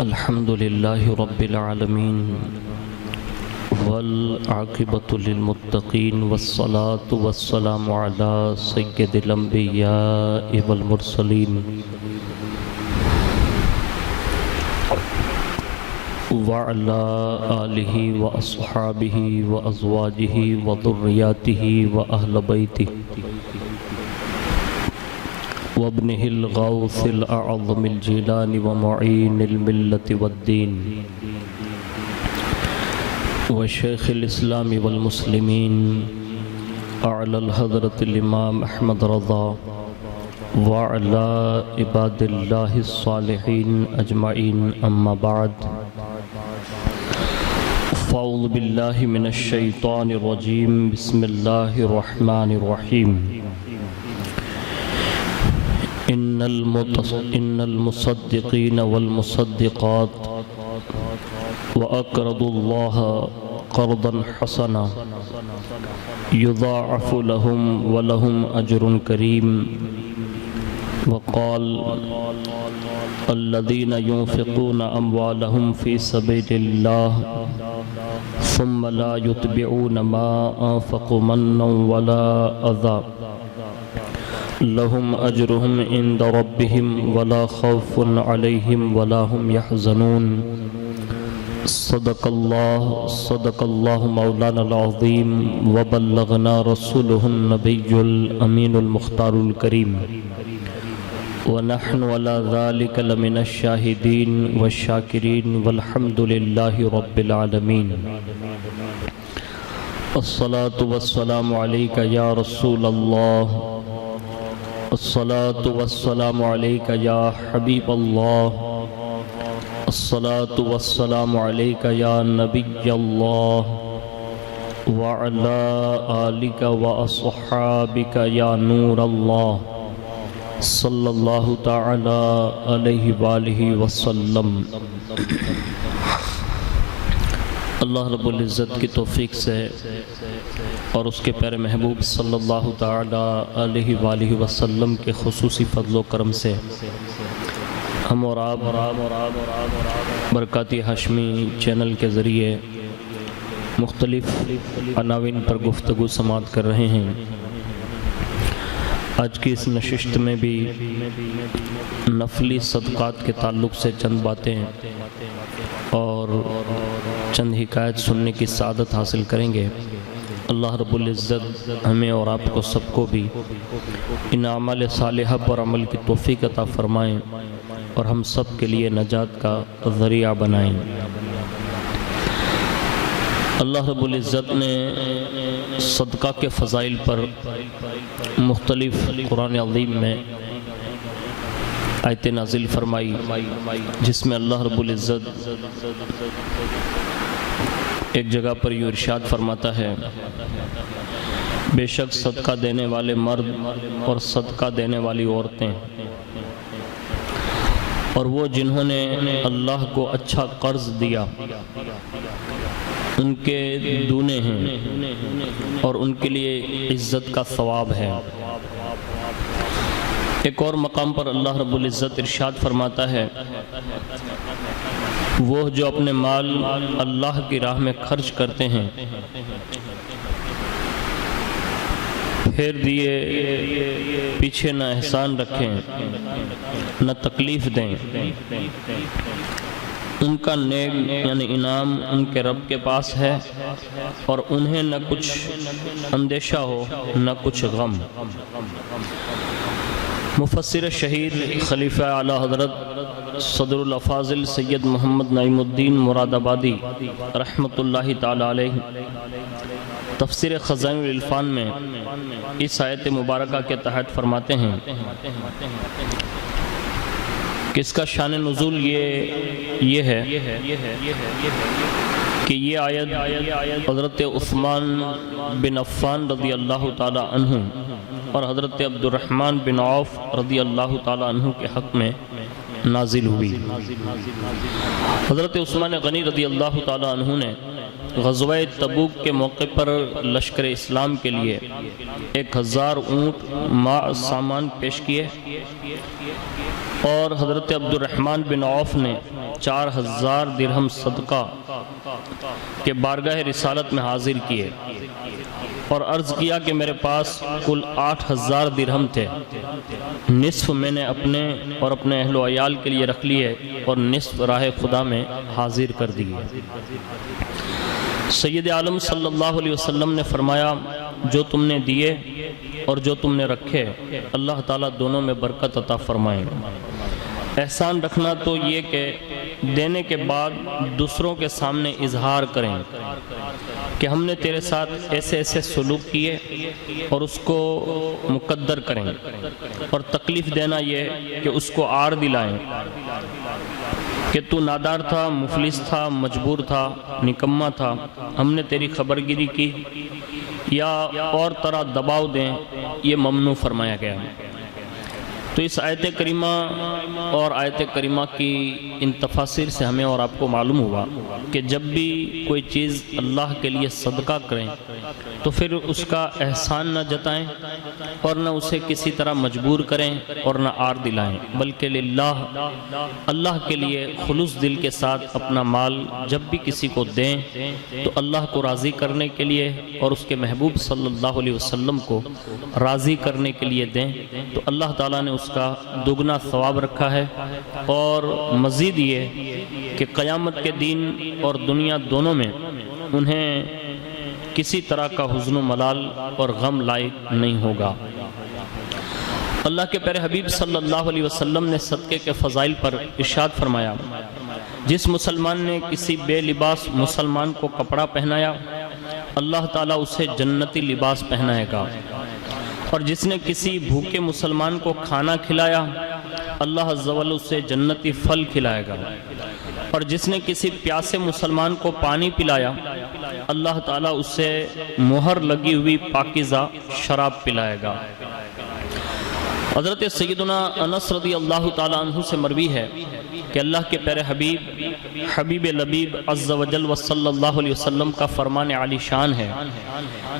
الحمد لله رب العالمين والعاقبة للمتقين والصلاة والسلام على سيد الأنبياء والمرسلين وعلى آله وأصحابه وأزواجه وذرياته وأهل بيته وابنه الغوث الأعظم الجيلان ومعين الملة والدين وشيخ الإسلام والمسلمين أعلى الحضرة الإمام أحمد رضا وعلى عباد الله الصالحين أجمعين أما بعد فأعوذ بالله من الشيطان الرجيم بسم الله الرحمن الرحيم إن المصدقين والمصدقات وأقرضوا الله قرضا حسنا يضاعف لهم ولهم أجر كريم وقال الذين ينفقون أموالهم في سبيل الله ثم لا يتبعون ما أنفقوا منا ولا أذى لهم أجرهم عند ربهم ولا خوف عليهم ولا هم يحزنون صدق الله مولانا العظيم وبلغنا رسوله النبي الأمين المختار الكريم ونحن على ذلك لمن الشاهدين والشاكرين والحمد لله رب العالمين الصلاة والسلام عليك يا رسول الله الصلاة والسلام عليك يا حبيب الله الصلاة والسلام عليك يا نبي الله وعلى آلك وأصحابك يا نور الله صلى الله تعالى عليه وآله وسلم اللہ رب العزت کی توفیق سے اور اس کے پیارے محبوب صلی اللہ تعالی علیہ وآلہ وسلم کے خصوصی فضل و کرم سے ہم اور آپ برکاتی ہاشمی چینل کے ذریعے مختلف عناوین پر گفتگو سماعت کر رہے ہیں۔ آج کی اس نشست میں بھی نفلی صدقات کے تعلق سے چند باتیں اور چند حکایت سننے کی سعادت حاصل کریں گے۔ اللہ رب العزت ہمیں اور آپ کو سب کو بھی ان اعمال صالحہ پر عمل کی توفیق عطا فرمائیں اور ہم سب کے لیے نجات کا ذریعہ بنائیں۔ اللہ رب العزت نے صدقہ کے فضائل پر مختلف قرآن عظیم میں آیت نازل فرمائی، جس میں اللہ رب العزت ایک جگہ پر یہ ارشاد فرماتا ہے، بے شک صدقہ دینے والے مرد اور صدقہ دینے والی عورتیں اور وہ جنہوں نے اللہ کو اچھا قرض دیا ان کے دونے ہیں اور ان کے لیے عزت کا ثواب ہے۔ ایک اور مقام پر اللہ رب العزت ارشاد فرماتا ہے، وہ جو اپنے مال اللہ کی راہ میں خرچ کرتے ہیں پھر دیے پیچھے نہ احسان رکھیں نہ تکلیف دیں، ان کا نیک یعنی انعام ان کے رب کے پاس ہے اور انہیں نہ کچھ اندیشہ ہو نہ کچھ غم۔ مفسر شہید خلیفہ اعلیٰ حضرت صدر الافاضل سید محمد نعیم الدین مراد آبادی رحمۃ اللہ تعالی علیہ تفسیر خزائن العرفان میں اس آیت مبارکہ کے تحت فرماتے ہیں کہ اس کا شان نزول یہ ہے کہ یہ آیت حضرت عثمان بن عفان رضی اللہ تعالی عنہ اور حضرت عبد الرحمن بن عوف رضی اللہ تعالی عنہ کے حق میں نازل ہوئی۔ حضرت عثمان غنی رضی اللہ تعالی عنہ نے غزوہ تبوک کے موقع پر لشکر اسلام کے لیے 1000 اونٹ سامان پیش کیے اور حضرت عبد الرحمن بن عوف نے 4000 درہم صدقہ کے بارگاہ رسالت میں حاضر کیے اور عرض کیا کہ میرے پاس کل 8000 درہم تھے، نصف میں نے اپنے اور اپنے اہل و عیال کے لیے رکھ لیے اور نصف راہ خدا میں حاضر کر دیے۔ سید عالم صلی اللہ علیہ وسلم نے فرمایا، جو تم نے دیے اور جو تم نے رکھے اللہ تعالیٰ دونوں میں برکت عطا فرمائیں۔ احسان رکھنا تو یہ کہ دینے کے بعد دوسروں کے سامنے اظہار کریں کہ ہم نے تیرے ساتھ ایسے ایسے سلوک کیے اور اس کو مقدر کریں، اور تکلیف دینا یہ کہ اس کو آڑ دلائیں کہ تو نادار تھا، مفلس تھا، مجبور تھا، نکمہ تھا، ہم نے تیری خبرگیری کی، یا اور طرح دباؤ دیں، یہ ممنوع فرمایا گیا۔ تو اس آیت کریمہ اور آیت کریمہ کی ان تفاسیر سے ہمیں اور آپ کو معلوم ہوا کہ جب بھی کوئی چیز اللہ کے لیے صدقہ کریں تو پھر اس کا احسان نہ جتائیں اور نہ اسے کسی طرح مجبور کریں اور نہ آر دلائیں، بلکہ للہ، اللہ کے لیے خلوص دل کے ساتھ اپنا مال جب بھی کسی کو دیں تو اللہ کو راضی کرنے کے لیے اور اس کے محبوب صلی اللہ علیہ وسلم کو راضی کرنے کے لیے دیں، تو اللہ تعالیٰ نے اس کا دگنا ثواب رکھا ہے۔ اور مزید یہ کہ قیامت کے دن اور دنیا دونوں میں انہیں کسی طرح کا حزن و ملال اور غم لائق نہیں ہوگا۔ اللہ کے پیارے حبیب صلی اللہ علیہ وسلم نے صدقے کے فضائل پر ارشاد فرمایا، جس مسلمان نے کسی بے لباس مسلمان کو کپڑا پہنایا اللہ تعالیٰ اسے جنتی لباس پہنائے گا، اور جس نے کسی بھوکے مسلمان کو کھانا کھلایا اللہ عز و جل اسے جنتی پھل کھلائے گا، اور جس نے کسی پیاسے مسلمان کو پانی پلایا اللہ تعالیٰ اسے مہر لگی ہوئی پاکیزہ شراب پلائے گا۔ حضرت سیدنا انس رضی اللہ تعالیٰ عنہ سے مروی ہے کہ اللہ کے پیارے حبیب لبیب عز و جل و صلی اللہ علیہ وسلم کا فرمان عالی شان ہے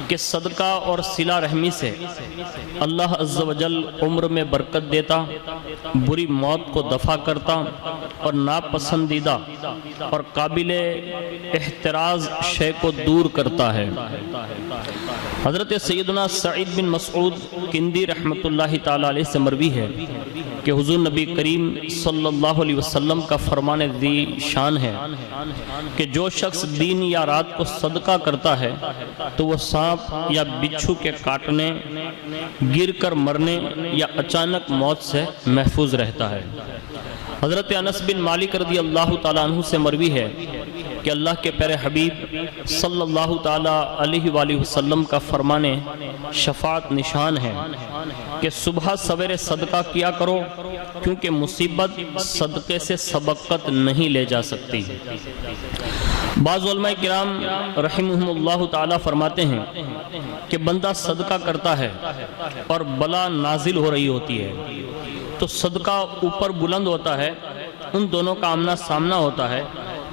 کہ صدقہ اور صلہ رحمی سے اللہ عز و جل عمر میں برکت دیتا، بری موت کو دفع کرتا اور ناپسندیدہ اور قابل احتراز شے کو دور کرتا ہے۔ حضرت سیدنا سعید بن مسعود کندی رحمت اللہ تعالیٰ علیہ سے مروی ہے کہ حضور نبی کریم صلی اللہ علیہ وسلم کا فرمان ذی شان ہے کہ جو شخص دن یا رات کو صدقہ کرتا ہے تو وہ سانپ یا بچھو کے کاٹنے، گر کر مرنے یا اچانک موت سے محفوظ رہتا ہے۔ حضرت انس بن مالک رضی اللہ تعالیٰ عنہ سے مروی ہے کہ اللہ کے پیارے حبیب صلی اللہ تعالیٰ علیہ وآلہ وسلم کا فرمان شفاعت نشان ہے کہ صبح سویرے صدقہ کیا کرو، کیونکہ مصیبت صدقے سے سبقت نہیں لے جا سکتی۔ بعض علماء کرام رحمہم اللہ تعالیٰ فرماتے ہیں کہ بندہ صدقہ کرتا ہے اور بلا نازل ہو رہی ہوتی ہے تو صدقہ اوپر بلند ہوتا ہے، ان دونوں کا آمنا سامنا ہوتا ہے،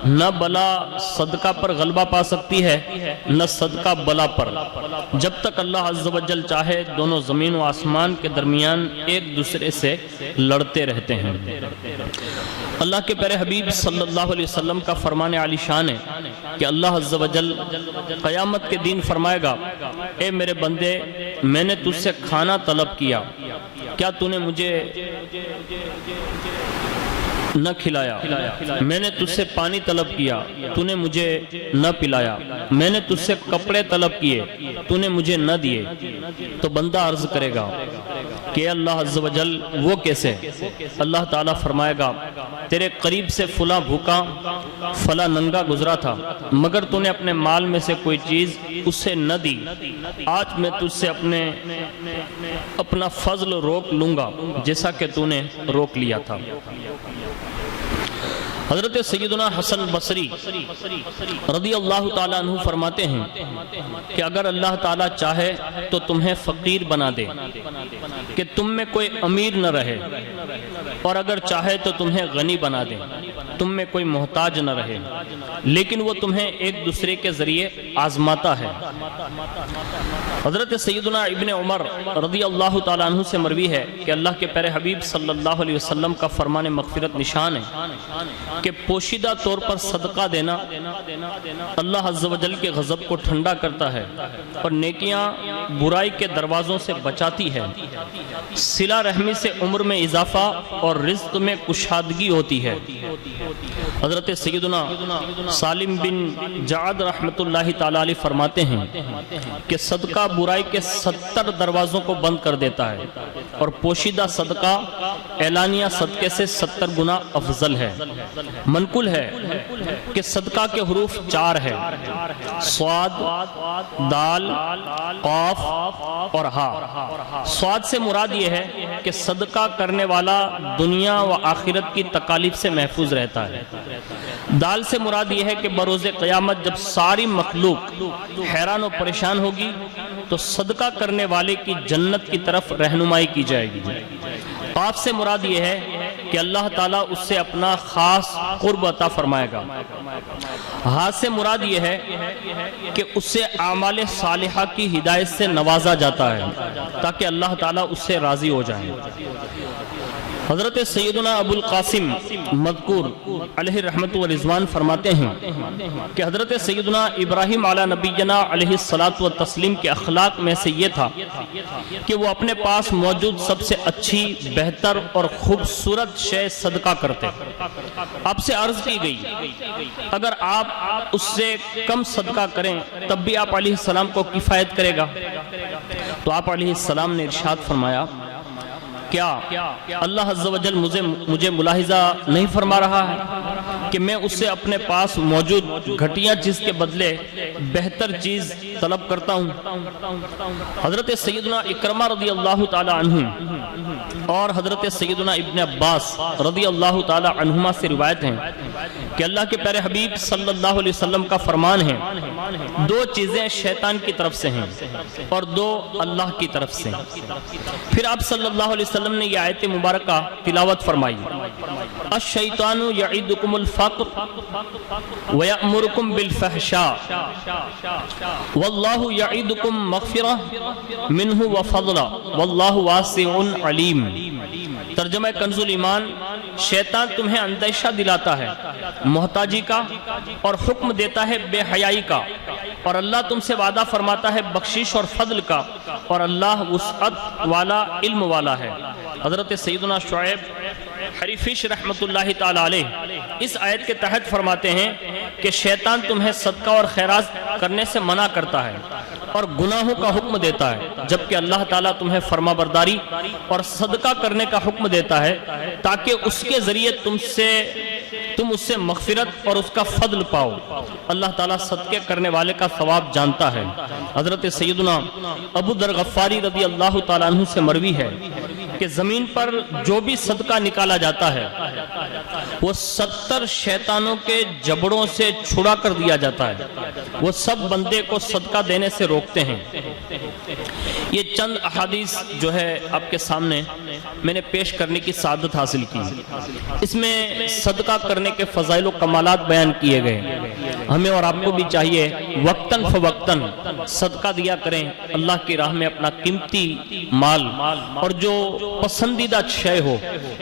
نہ بلا صدقہ پر غلبہ پا سکتی ہے نہ صدقہ بلا پر، جب تک اللہ عز و جل چاہے دونوں زمین و آسمان کے درمیان ایک دوسرے سے لڑتے رہتے ہیں۔ اللہ کے پیارے حبیب صلی اللہ علیہ وسلم کا فرمان عالی شان ہے کہ اللہ عز و جل قیامت کے دن فرمائے گا، اے میرے بندے، میں نے تجھ سے کھانا طلب کیا، کیا تو نے مجھے نہ کھلایا؟ میں نے تجھ سے پانی طلب کیا، تو نے مجھے نہ پلایا، میں نے تجھ سے کپڑے طلب کیے، تو نے مجھے نہ دیے۔ تو بندہ عرض کرے گا کہ اللہ عز و جل وہ کیسے؟ اللہ تعالیٰ فرمائے گا، تیرے قریب سے فلاں بھوکا فلاں ننگا گزرا تھا، مگر تو نے اپنے مال میں سے کوئی چیز اسے نہ دی، آج میں تجھ سے اپنا فضل روک لوں گا جیسا کہ تو نے روک لیا تھا۔ حضرت سیدنا حسن بصری رضی اللہ تعالیٰ عنہ فرماتے ہیں کہ اگر اللہ تعالیٰ چاہے تو تمہیں فقیر بنا دے کہ تم میں کوئی امیر نہ رہے، اور اگر چاہے تو تمہیں غنی بنا دے، تم میں کوئی محتاج نہ رہے، لیکن وہ تمہیں ایک دوسرے کے ذریعے آزماتا ہے۔ حضرت سیدنا ابن عمر رضی اللہ تعالیٰ عنہ سے مروی ہے کہ اللہ کے پیارے حبیب صلی اللہ علیہ وسلم کا فرمان مغفرت نشان ہے کہ پوشیدہ طور پر صدقہ دینا اللہ عز و جل کے غضب کو ٹھنڈا کرتا ہے اور نیکیاں برائی کے دروازوں سے بچاتی ہے، صلہ رحمی سے عمر میں اضافہ اور رزق میں کشادگی ہوتی ہے۔ حضرت سیدنا سالم بن جعد رحمت اللہ تعالی علیہ فرماتے ہیں کہ صدقہ برائی کے 70 دروازوں کو بند کر دیتا ہے اور پوشیدہ صدقہ اعلانیہ صدقے سے 70 گنا افضل ہے۔ منقول ہے کہ صدقہ کے حروف 4 ہے، صاد، دال، قاف اور ہا۔ صاد سے مراد یہ ہے کہ صدقہ کرنے والا دنیا و آخرت کی تکالیف سے محفوظ رہتا ہے۔ دال سے مراد یہ ہے کہ بروز قیامت جب ساری مخلوق حیران و پریشان ہوگی تو صدقہ کرنے والے کی جنت کی طرف رہنمائی کی جائے گی۔ قاف سے مراد یہ ہے کہ اللہ تعالیٰ اس سے اپنا خاص قرب عطا فرمائے گا۔ ہا سے مراد یہ ہے کہ اس سے اعمال صالحہ کی ہدایت سے نوازا جاتا ہے تاکہ اللہ تعالیٰ اس سے راضی ہو جائیں۔ حضرت سیدنا ابو القاسم مذکور علیہ رحمت و رضوان فرماتے ہیں کہ حضرت سیدنا ابراہیم علی نبینا علیہ الصلاۃ والتسلیم کے اخلاق میں سے یہ تھا کہ وہ اپنے پاس موجود سب سے اچھی، بہتر اور خوبصورت شے صدقہ کرتے۔ آپ سے عرض کی گئی اگر آپ اس سے کم صدقہ کریں تب بھی آپ علیہ السلام کو کفایت کرے گا؟ تو آپ علیہ السلام نے ارشاد فرمایا کیا اللہ عز و جل مجھے ملاحظہ نہیں فرما رہا ہے کہ میں اس سے اپنے پاس موجود گھٹیا چیز کے بدلے بہتر چیز طلب کرتا ہوں؟ حضرت سیدنا اکرمہ رضی اللہ تعالی عنہ اور حضرت سیدنا ابن عباس رضی اللہ تعالی عنہما سے روایت ہیں کہ اللہ کے پیارے حبیب صلی اللہ علیہ وسلم کا فرمان ہے، 2 چیزیں شیطان کی طرف سے ہیں اور 2 اللہ کی طرف سے۔ پھر آپ صلی اللہ علیہ وسلم نے یہ آیت مبارکہ تلاوت فرمائی، الشیطان یعدکم الفقر ویأمرکم بالفحشاء واللہ یعدکم مغفرہ منہ وفضلہ واللہ واسع علیم۔ ترجمہ کنز الایمان، شیطان تمہیں اندیشہ دلاتا ہے محتاجی کا اور حکم دیتا ہے بے حیائی کا، اور اللہ تم سے وعدہ فرماتا ہے بخشش اور فضل کا، اور اللہ وسعت والا، علم والا ہے۔ حضرت سیدنا شعیب حریفش رحمت اللہ تعالی علیہ اس آیت کے تحت فرماتے ہیں کہ شیطان تمہیں صدقہ اور خیرات کرنے سے منع کرتا ہے اور گناہوں کا حکم دیتا ہے، جبکہ اللہ تعالیٰ تمہیں فرما برداری اور صدقہ کرنے کا حکم دیتا ہے تاکہ اس کے ذریعے تم اس سے مغفرت اور اس کا فضل پاؤ۔ اللہ تعالیٰ صدقے کرنے والے کا ثواب جانتا ہے۔ حضرت سیدنا ابو ذر غفاری رضی اللہ تعالیٰ عنہ سے مروی ہے کہ زمین پر جو بھی صدقہ نکالا جاتا ہے وہ 70 شیطانوں کے جبڑوں سے چھڑا کر دیا جاتا ہے، وہ سب بندے کو صدقہ دینے سے روکتے ہیں۔ یہ چند احادیث جو ہے آپ کے سامنے میں نے پیش کرنے کی سعادت حاصل کی، اس میں صدقہ کرنے کے فضائل و کمالات بیان کیے گئے۔ ہمیں اور آپ کو بھی چاہیے وقتاً فوقتاً صدقہ دیا کریں، اللہ کی راہ میں اپنا قیمتی مال اور جو پسندیدہ شے ہو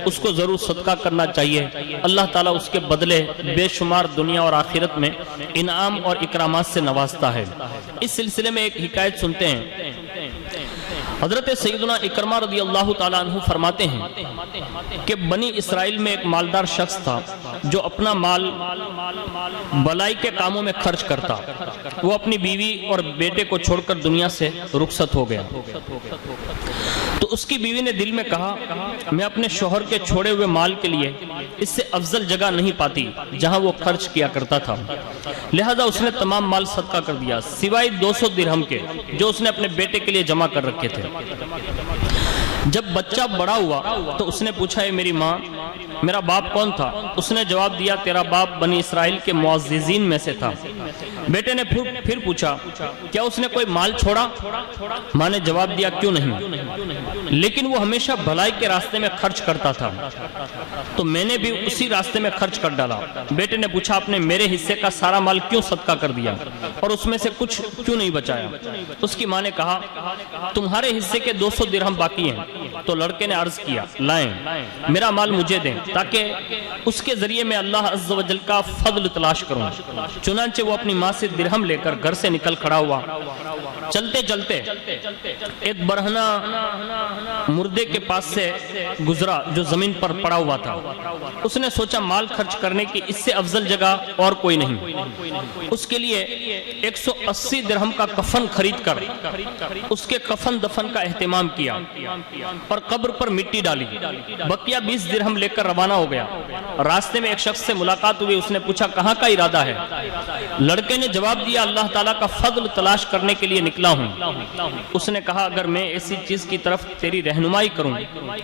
اس کو ضرور صدقہ کرنا چاہیے۔ اللہ تعالیٰ اس کے بدلے بے شمار دنیا اور آخرت میں انعام اور اکرامات سے نوازتا ہے۔ اس سلسلے میں ایک حکایت سنتے ہیں۔ حضرت سیدنا اکرمہ رضی اللہ تعالیٰ عنہ فرماتے ہیں کہ بنی اسرائیل میں ایک مالدار شخص تھا جو اپنا مال بلائی کے کاموں میں خرچ کرتا۔ وہ اپنی بیوی اور بیٹے کو چھوڑ کر دنیا سے رخصت ہو گیا تو اس کی بیوی نے دل میں کہا میں اپنے شوہر کے چھوڑے ہوئے مال کے لیے اس سے افضل جگہ نہیں پاتی جہاں وہ خرچ کیا کرتا تھا، لہذا اس نے تمام مال صدقہ کر دیا سوائے 200 درہم کے جو اس نے اپنے بیٹے کے لیے جمع کر رکھے تھے۔ جب بچہ بڑا ہوا تو اس نے پوچھا اے میری ماں میرا باپ کون تھا؟ اس نے جواب دیا تیرا باپ بنی اسرائیل کے معززین میں سے تھا۔ بیٹے نے پھر پوچھا کیا اس نے کوئی مال چھوڑا؟ ماں نے جواب دیا کیوں نہیں، لیکن وہ ہمیشہ بھلائی کے راستے میں خرچ کرتا تھا تو میں نے بھی اسی راستے میں خرچ کر ڈالا۔ بیٹے نے پوچھا آپ نے میرے حصے کا سارا مال کیوں صدقہ کر دیا اور اس میں سے کچھ کیوں نہیں بچایا؟ اس کی ماں نے کہا تمہارے حصے کے 200 درہم باقی ہیں۔ تو لڑکے نے عرض کیا لائیں میرا مال مجھے دیں۔ تاکہ اس کے ذریعے میں اللہ عز و جل کا فضل تلاش کروں۔ چنانچہ وہ اپنی ماں سے درہم لے کر گھر سے نکل کھڑا ہوا۔ چلتے چلتے ایک برہنہ مردے کے پاس سے گزرا جو زمین پر پڑا ہوا تھا۔ اس نے سوچا مال خرچ کرنے کی اس سے افضل جگہ اور کوئی نہیں۔ اس کے لیے 180 درہم کا کفن خرید کر اس کے کفن دفن کا اہتمام کیا اور قبر پر مٹی ڈالی۔ بقیہ 20 درہم لے کر روانہ ہو گیا۔ راستے میں ایک شخص سے ملاقات ہوئی۔ اس نے پوچھا کہاں کا ارادہ ہے؟ لڑکے نے جواب دیا اللہ تعالیٰ کا فضل تلاش کرنے کے لیے نکلا ہوں۔ اس نے کہا اگر میں ایسی چیز کی طرف تیری رہنمائی کروں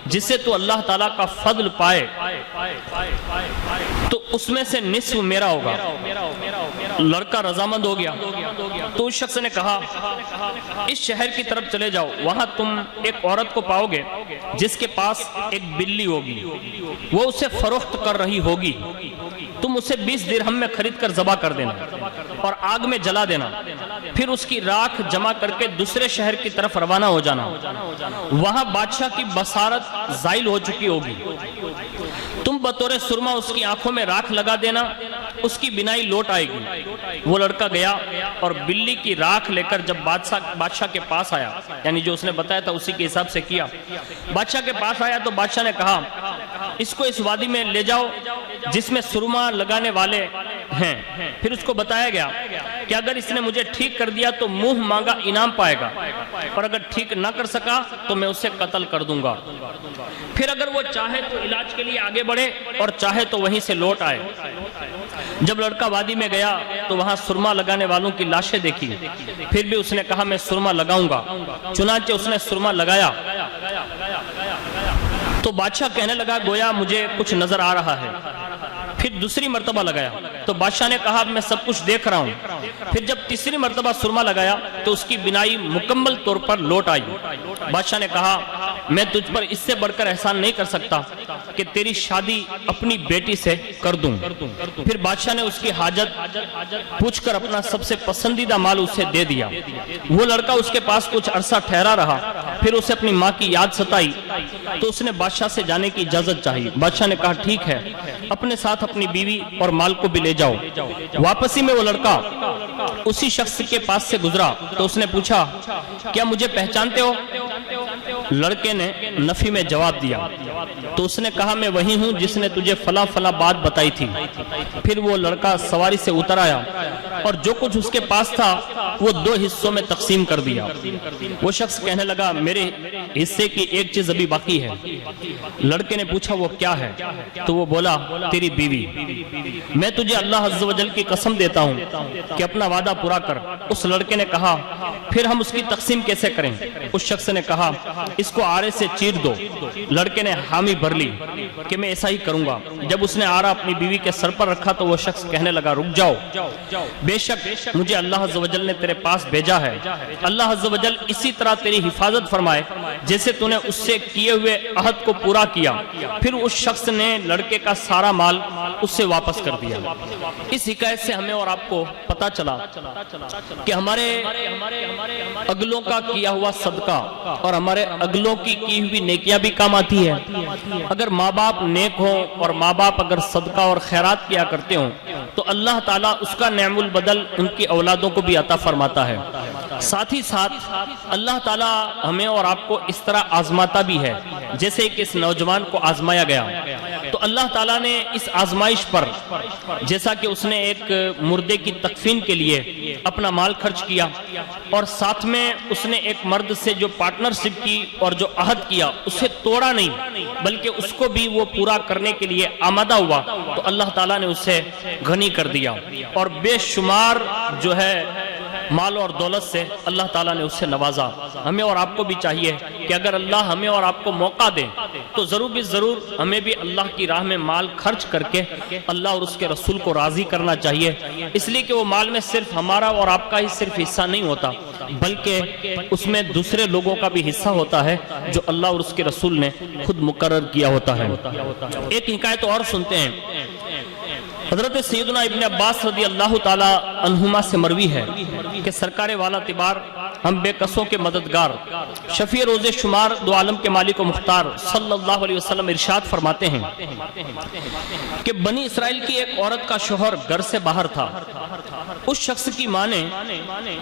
جس سے تو اللہ تعالیٰ کا فضل پائے تو اس میں سے نصف میرا ہوگا۔ لڑکا رضامند ہو گیا۔ تو اس شخص نے کہا اس شہر کی طرف چلے جاؤ، وہاں تم ایک عورت کو پاؤ گے جس کے پاس ایک بلی ہوگی، وہ اسے فروخت کر رہی ہوگی۔ تم اسے 20 درہم میں خرید کر ذبح کر دینا اور آگ میں جلا دینا، پھر اس کی راکھ جمع کر کے دوسرے شہر کی طرف روانہ ہو جانا۔ وہاں بادشاہ کی بصارت زائل ہو چکی ہوگی، تم بطور سرما اس کی آنکھوں میں راکھ لگا دینا، اس کی بینائی لوٹ آئے گی۔ وہ لڑکا گیا اور بلی کی راکھ لے کر جب بادشاہ کے پاس آیا، یعنی جو اس نے بتایا تھا اسی کے حساب سے کیا۔ بادشاہ کے پاس آیا تو بادشاہ نے کہا اس کو اس وادی میں لے جاؤ جس میں سرما لگانے والے ہیں۔ پھر اس کو بتایا گیا کہ اگر اس نے مجھے ٹھیک کر دیا تو منہ مانگا انعام پائے گا، اور اگر ٹھیک نہ کر سکا تو میں اسے قتل کر دوں گا۔ پھر اگر وہ چاہے تو علاج کے لیے آگے بڑھے اور چاہے تو وہیں سے لوٹ آئے۔ جب لڑکا وادی میں گیا تو وہاں سرما لگانے والوں کی لاشیں دیکھی، پھر بھی اس نے کہا میں سرما لگاؤں گا۔ چنانچہ اس نے سرما لگایا تو بادشاہ کہنے لگا گویا مجھے کچھ نظر آ رہا ہے۔ پھر دوسری مرتبہ لگایا تو بادشاہ نے کہا میں سب کچھ دیکھ رہا ہوں۔ پھر جب تیسری مرتبہ سرما لگایا تو اس کی بینائی مکمل طور پر لوٹ آئی۔ بادشاہ نے کہا میں تجھ پر اس سے بڑھ کر احسان نہیں کر سکتا کہ تیری شادی اپنی بیٹی سے کر دوں۔ پھر بادشاہ نے اس کی حاجت پوچھ کر اپنا سب سے پسندیدہ مال اسے دے دیا۔ وہ لڑکا اس کے پاس کچھ عرصہ ٹھہرا رہا، پھر اسے اپنی ماں کی یاد ستائی تو اس نے بادشاہ سے جانے کی اجازت چاہی۔ بادشاہ نے کہا ٹھیک ہے، اپنے ساتھ اپنی بیوی اور مال کو بھی لے جاؤ۔ واپسی میں وہ لڑکا اسی شخص کے پاس سے گزرا تو اس نے پوچھا کیا مجھے پہچانتے ہو؟ لڑکے نے نفی میں جواب دیا تو اس نے کہا میں وہی ہوں جس نے تجھے فلاں فلاں بات بتائی تھی۔ پھر وہ لڑکا سواری سے اتر آیا اور جو کچھ اس کے پاس تھا وہ 2 حصوں میں تقسیم کر دیا۔ وہ شخص کہنے لگا میرے حصے کی ایک چیز ابھی باقی ہے۔ لڑکے نے پوچھا وہ کیا ہے؟ تو وہ بولا تیری بیوی۔ میں تجھے اللہ عز و جل کی قسم دیتا ہوں کہ اپنا وعدہ پورا کر۔ اس لڑکے نے کہا پھر ہم اس کی تقسیم کیسے کریں؟ اس شخص نے کہا اس کو آرے سے چیر دو۔ لڑکے نے حامی بھر لی کہ میں ایسا ہی کروں گا۔ جب اس نے آرا اپنی بیوی کے سر پر رکھا تو وہ شخص کہنے لگا رک جاؤ، بے شک مجھے اللہ عز و جل نے تیرے پاس بھیجا ہے۔ اللہ عز و جل اسی طرح تیری حفاظت فرمائے جیسے تو نے اس سے کیے ہوئے عہد کو پورا کیا۔ پھر اس شخص نے لڑکے کا سارا مال اس سے واپس کر دیا۔ اس حکایت سے ہمیں اور آپ کو پتا چلا کہ ہمارے اگلوں کا کیا ہوا صدقہ اور ہمارے اگلوں کی ہوئی نیکیاں بھی کام آتی ہے۔ اگر ماں باپ نیک ہوں اور ماں باپ اگر صدقہ اور خیرات کیا کرتے ہوں تو اللہ تعالیٰ اس کا نعم البدل ان کی اولادوں کو بھی عطا فرماتا ہے۔ ساتھ ہی ساتھ اللہ تعالیٰ ہمیں اور آپ کو اس طرح آزماتا بھی ہے جیسے کہ اس نوجوان کو آزمایا گیا۔ تو اللہ تعالیٰ نے اس آزمائش پر جیسا کہ اس نے ایک مردے کی تکفین کے لیے اپنا مال خرچ کیا اور ساتھ میں اس نے ایک مرد سے جو پارٹنرشپ کی اور جو عہد کیا اسے توڑا نہیں بلکہ اس کو بھی وہ پورا کرنے کے لیے آمادہ ہوا، تو اللہ تعالیٰ نے اسے غنی کر دیا اور بے شمار جو ہے مال اور دولت سے اللہ تعالیٰ نے اس سے نوازا۔ ہمیں اور آپ کو بھی چاہیے کہ اگر اللہ ہمیں اور آپ کو موقع دے تو ضرور بھی ضرور ہمیں بھی اللہ کی راہ میں مال خرچ کر کے اللہ اور اس کے رسول کو راضی کرنا چاہیے، اس لیے کہ وہ مال میں صرف ہمارا اور آپ کا ہی صرف حصہ نہیں ہوتا بلکہ اس میں دوسرے لوگوں کا بھی حصہ ہوتا ہے جو اللہ اور اس کے رسول نے خود مقرر کیا ہوتا ہے۔ ایک حکایت اور سنتے ہیں۔ حضرت سیدنا ابن عباس رضی اللہ تعالی عنہما سے مروی ہے کہ سرکار والا تبار ہم بے قصوں کے مددگار شفیع روز شمار دو عالم کے مالک و مختار صلی اللہ علیہ وسلم ارشاد فرماتے ہیں کہ بنی اسرائیل کی ایک عورت کا شوہر گھر سے باہر تھا. اس شخص کی ماں نے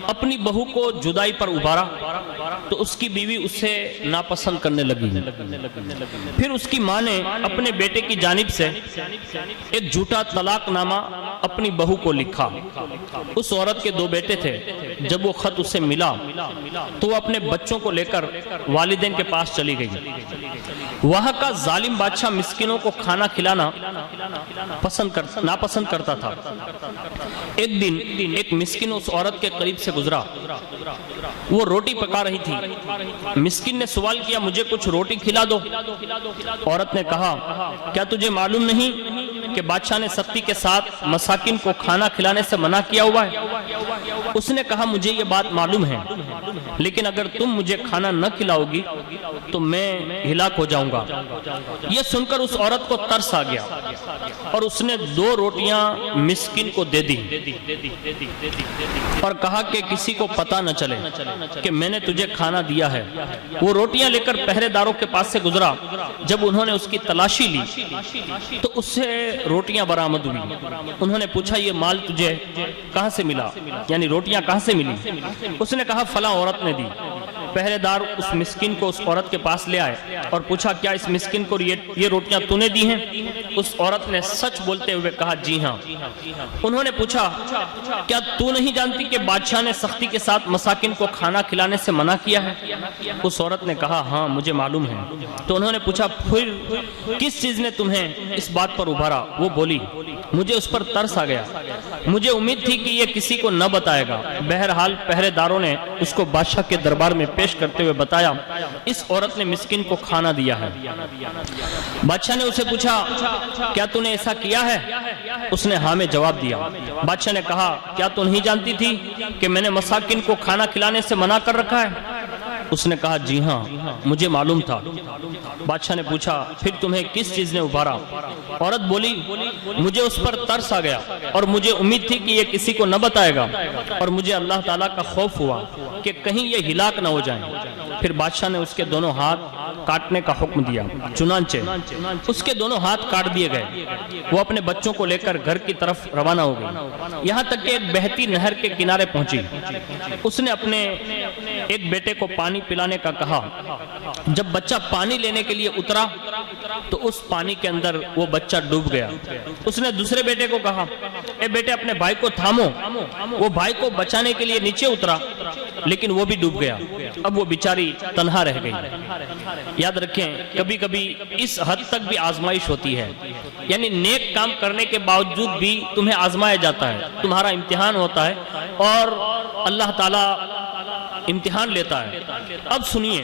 اپنی بہو کو جدائی پر ابھارا تو اس کی بیوی اسے ناپسند کرنے لگی. پھر اس کی ماں نے اپنے بیٹے کی جانب سے ایک جھوٹا طلاق نامہ اپنی بہو کو لکھا. اس عورت کے 2 بیٹے تھے. جب وہ خط اسے ملا تو وہ اپنے بچوں کو لے کر والدین کے پاس چلی گئی. وہاں کا ظالم بادشاہ مسکینوں کو کھانا کھلانا ناپسند کرتا تھا. ایک دن ایک مسکین اس عورت کے قریب سے گزرا. وہ روٹی پکا رہی تھی. مسکین نے سوال کیا مجھے کچھ روٹی کھلا دو. عورت نے کہا کیا تجھے معلوم نہیں کہ بادشاہ نے سختی کے ساتھ مساکین کو کھانا کھلانے سے منع کیا ہوا ہے؟ اس نے کہا مجھے یہ بات معلوم ہے لیکن اگر تم مجھے کھانا نہ کھلاؤ گی تو میں ہلاک ہو جاؤں گا. یہ سن کر اس عورت کو ترس آ گیا اور اس نے 2 روٹیاں مسکین کو دے دی اور کہا کہ کسی کو پتہ نہ چلے کہ میں نے تجھے کھانا دیا ہے. وہ روٹیاں لے کر پہرے داروں کے پاس سے گزرا. جب انہوں نے اس کی تلاشی لی تو اس سے روٹیاں برآمد ہوئی. انہوں نے پوچھا یہ مال تجھے کہاں سے ملا، یعنی روٹیاں کہاں سے ملی؟ اس نے کہا فلاں عورت نے دی. پہرے دار اس مسکین کو اس عورت کے پاس لے آئے اور پوچھا کیا اس مسکین کو یہ روٹیاں تو نے دی ہیں؟ اس عورت نے سچ بولتے ہوئے کہا جی ہاں. انہوں نے پوچھا کیا تو نہیں جانتی کہ بادشاہ نے سختی کے ساتھ مساکین کو کھانا کھلانے سے منع کیا ہے؟ اس عورت نے کہا ہاں مجھے معلوم ہے. تو انہوں نے پوچھا پھر کس چیز نے تمہیں اس بات پر ابھارا؟ وہ بولی مجھے اس پر ترس آ گیا، مجھے امید تھی کہ یہ کسی کو نہ بتائے گا. بہرحال پہرے داروں نے اس کو بادشاہ کے دربار میں پیش کرتے ہوئے بتایا اس عورت نے مسکین کو کھانا دیا ہے. بادشاہ نے اسے پوچھا کیا تو نے ایسا کیا ہے؟ اس نے ہاں میں جواب دیا. بادشاہ نے کہا کیا تو نہیں جانتی تھی کہ میں نے مساکین کو کھانا کھلانے سے منع کر رکھا ہے؟ اس نے کہا جی ہاں مجھے معلوم تھا. بادشاہ نے پوچھا پھر تمہیں کس چیز نے ابھارا؟ عورت بولی مجھے اس پر ترس آ گیا اور مجھے امید تھی کہ یہ کسی کو نہ بتائے گا اور مجھے اللہ تعالیٰ کا خوف ہوا کہ کہیں یہ ہلاک نہ ہو جائیں. پھر بادشاہ نے اس کے دونوں ہاتھ کاٹنے کا حکم دیا. چنانچہ اس کے دونوں ہاتھ کاٹ دیے گئے. وہ اپنے بچوں کو لے کر گھر کی طرف روانہ ہو گئی. یہاں تک کہ ایک بہتی نہر کے کنارے پہنچی. اس نے اپنے ایک بیٹے کو پانی پلانے کا کہا. جب بچہ پانی لینے کے لیے اترا تو اس پانی کے اندر وہ بچہ ڈوب گیا. اس نے دوسرے بیٹے کو کہا اے بیٹے اپنے بھائی کو تھامو. وہ بھائی کو بچانے کے لیے نیچے اترا لیکن وہ بھی ڈوب گیا. اب وہ بیچاری تنہا رہ گئی. یاد رکھیں کبھی کبھی اس حد تک بھی آزمائش ہوتی ہے، یعنی نیک کام کرنے کے باوجود بھی تمہیں آزمایا جاتا ہے، تمہارا امتحان ہوتا ہے اور اللہ تعالیٰ امتحان لیتا ہے. اب سنیے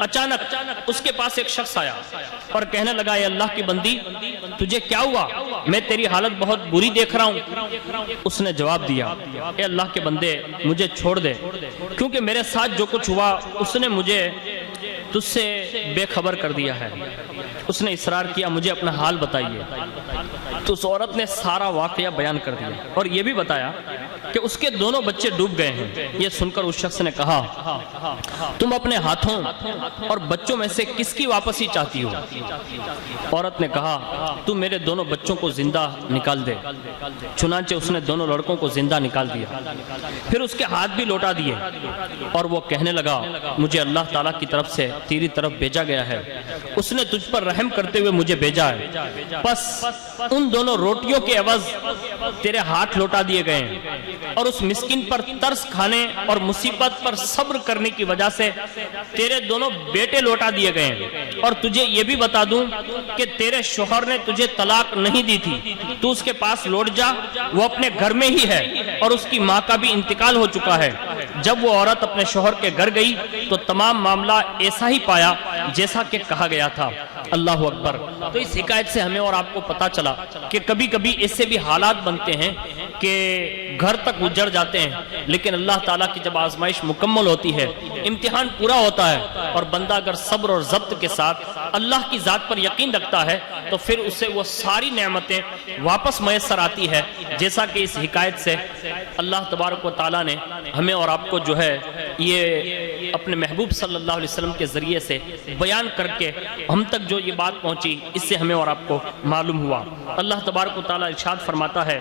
اچانک اس کے پاس ایک شخص آیا اور کہنے لگا اے اللہ کی بندی تجھے کیا ہوا؟ میں تیری حالت بہت بری دیکھ رہا ہوں. اس نے جواب دیا اے اللہ کے بندے مجھے چھوڑ دے کیونکہ میرے ساتھ جو کچھ ہوا اس نے مجھے تجھ سے بے خبر کر دیا ہے. اس نے اصرار کیا مجھے اپنا حال بتائیے. تو اس عورت نے سارا واقعہ بیان کر دیا اور یہ بھی بتایا کہ اس کے دونوں بچے ڈوب گئے ہیں. یہ سن کر اس شخص نے کہا تم اپنے ہاتھوں اور بچوں میں سے کس کی واپسی چاہتی ہو؟ عورت نے کہا تم میرے دونوں بچوں کو زندہ نکال دے. چنانچہ اس نے دونوں لڑکوں کو زندہ نکال دیا. پھر اس کے ہاتھ بھی لوٹا دیے اور وہ کہنے لگا مجھے اللہ تعالیٰ کی طرف سے تیری طرف بھیجا گیا ہے. اس نے تجھ پر رحم کرتے ہوئے مجھے بھیجا ہے. بس ان دونوں روٹیوں کے عوض تیرے ہاتھ لوٹا دیے گئے ہیں اور اس مسکین پر ترس کھانے اور مصیبت پر صبر کرنے کی وجہ سے تیرے دونوں بیٹے لوٹا دیے گئے ہیں. اور تجھے یہ بھی بتا دوں کہ تیرے شوہر نے تجھے طلاق نہیں دی تھی. تو اس کے پاس لوٹ جا، وہ اپنے گھر میں ہی ہے اور اس کی ماں کا بھی انتقال ہو چکا ہے. جب وہ عورت اپنے شوہر کے گھر گئی تو تمام معاملہ ایسا ہی پایا جیسا کہ کہا گیا تھا. اللہ اکبر. تو اس حکایت سے ہمیں اور آپ کو پتا چلا کہ کبھی کبھی ایسے بھی حالات بنتے ہیں کہ گھر تک اجڑ جاتے ہیں لیکن اللہ تعالیٰ کی جب آزمائش مکمل ہوتی ہے، امتحان پورا ہوتا ہے اور بندہ اگر صبر اور ضبط کے ساتھ اللہ کی ذات پر یقین رکھتا ہے تو پھر اسے وہ ساری نعمتیں واپس میسر آتی ہے، جیسا کہ اس حکایت سے اللہ تبارک و تعالیٰ نے ہمیں اور آپ کو جو ہے یہ اپنے محبوب صلی اللہ علیہ وسلم کے ذریعے سے بیان کر کے ہم تک جو یہ بات پہنچی، اس سے ہمیں اور آپ کو معلوم ہوا۔ اللہ تبارک و تعالیٰ ارشاد فرماتا ہے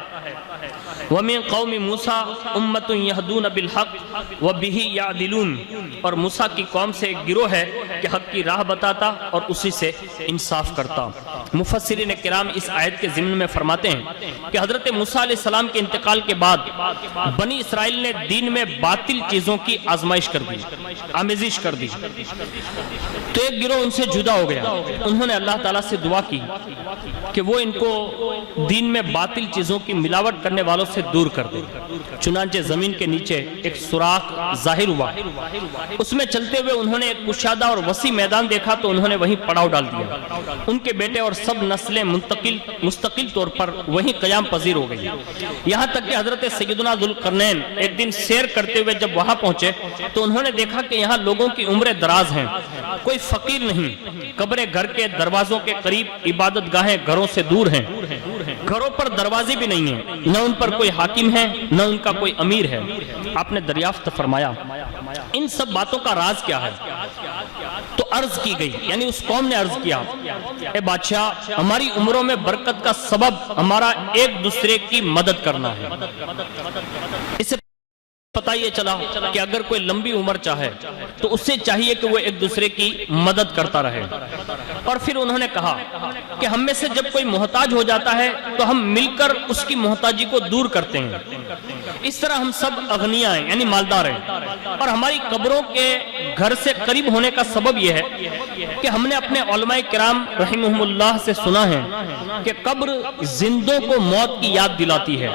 وَمِن قَوْمِ مُوسَىٰ أُمَّةٌ يَهْدُونَ بِالْحَقِّ وَبِهِ يَعْدِلُونَ، اور موسیٰ کی قوم سے ایک گروہ ہے کہ حق کی راہ بتاتا اور اسی سے انصاف کرتا۔ مفسرین کرام اس آیت کے ضمن میں فرماتے ہیں کہ حضرت موسیٰ علیہ السلام کے انتقال کے بعد بنی اسرائیل نے دین میں باطل چیزوں کی آزمائش کر دی، آمیزش کر دی، تو ایک گروہ ان سے جدا ہو گیا۔ انہوں نے اللہ تعالیٰ سے دعا کی کہ وہ ان کو دین میں باطل چیزوں کی ملاوٹ کرنے والوں سے دور کر دے۔ چنانچہ زمین کے نیچے ایک سوراخ ظاہر ہوا، اس میں چلتے ہوئے انہوں نے ایک کشادہ اور وسیع میدان دیکھا تو انہوں نے وہیں پڑاؤ ڈال دیا۔ ان کے بیٹے اور سب نسلیں مستقل طور پر وہیں قیام پذیر ہو گئی، یہاں تک کہ حضرت سیدنا ذوالقرنین ایک دن سیر کرتے ہوئے جب وہاں پہنچے تو انہوں نے دیکھا کہ یہاں لوگوں کی عمریں دراز ہیں، کوئی فقیر نہیں، قبریں گھر کے دروازوں کے قریب، عبادت گاہیں گھروں سے دور ہیں، گھروں پر دروازے بھی نہیں ہیں، نہ ان پر کوئی حاکم ہے نہ ان کا کوئی امیر ہے۔ آپ نے دریافت فرمایا ان سب باتوں کا راز کیا ہے؟ تو عرض کی گئی، یعنی اس قوم نے عرض کیا، اے بادشاہ، ہماری عمروں میں برکت کا سبب ہمارا ایک دوسرے کی مدد کرنا ہے۔ اس سے پتہ یہ چلا کہ اگر کوئی لمبی عمر چاہے تو اس سے چاہیے کہ وہ ایک دوسرے کی مدد کرتا رہے۔ اور پھر انہوں نے کہا کہ ہم میں سے جب کوئی محتاج ہو جاتا ہے تو ہم مل کر اس کی محتاجی کو دور کرتے ہیں، اس طرح ہم سب اغنیاء ہیں، یعنی مالدار ہیں۔ اور ہماری قبروں کے گھر سے قریب ہونے کا سبب یہ ہے کہ ہم نے اپنے علماء کرام رحمہم اللہ سے سنا ہے کہ قبر زندوں کو موت کی یاد دلاتی ہے،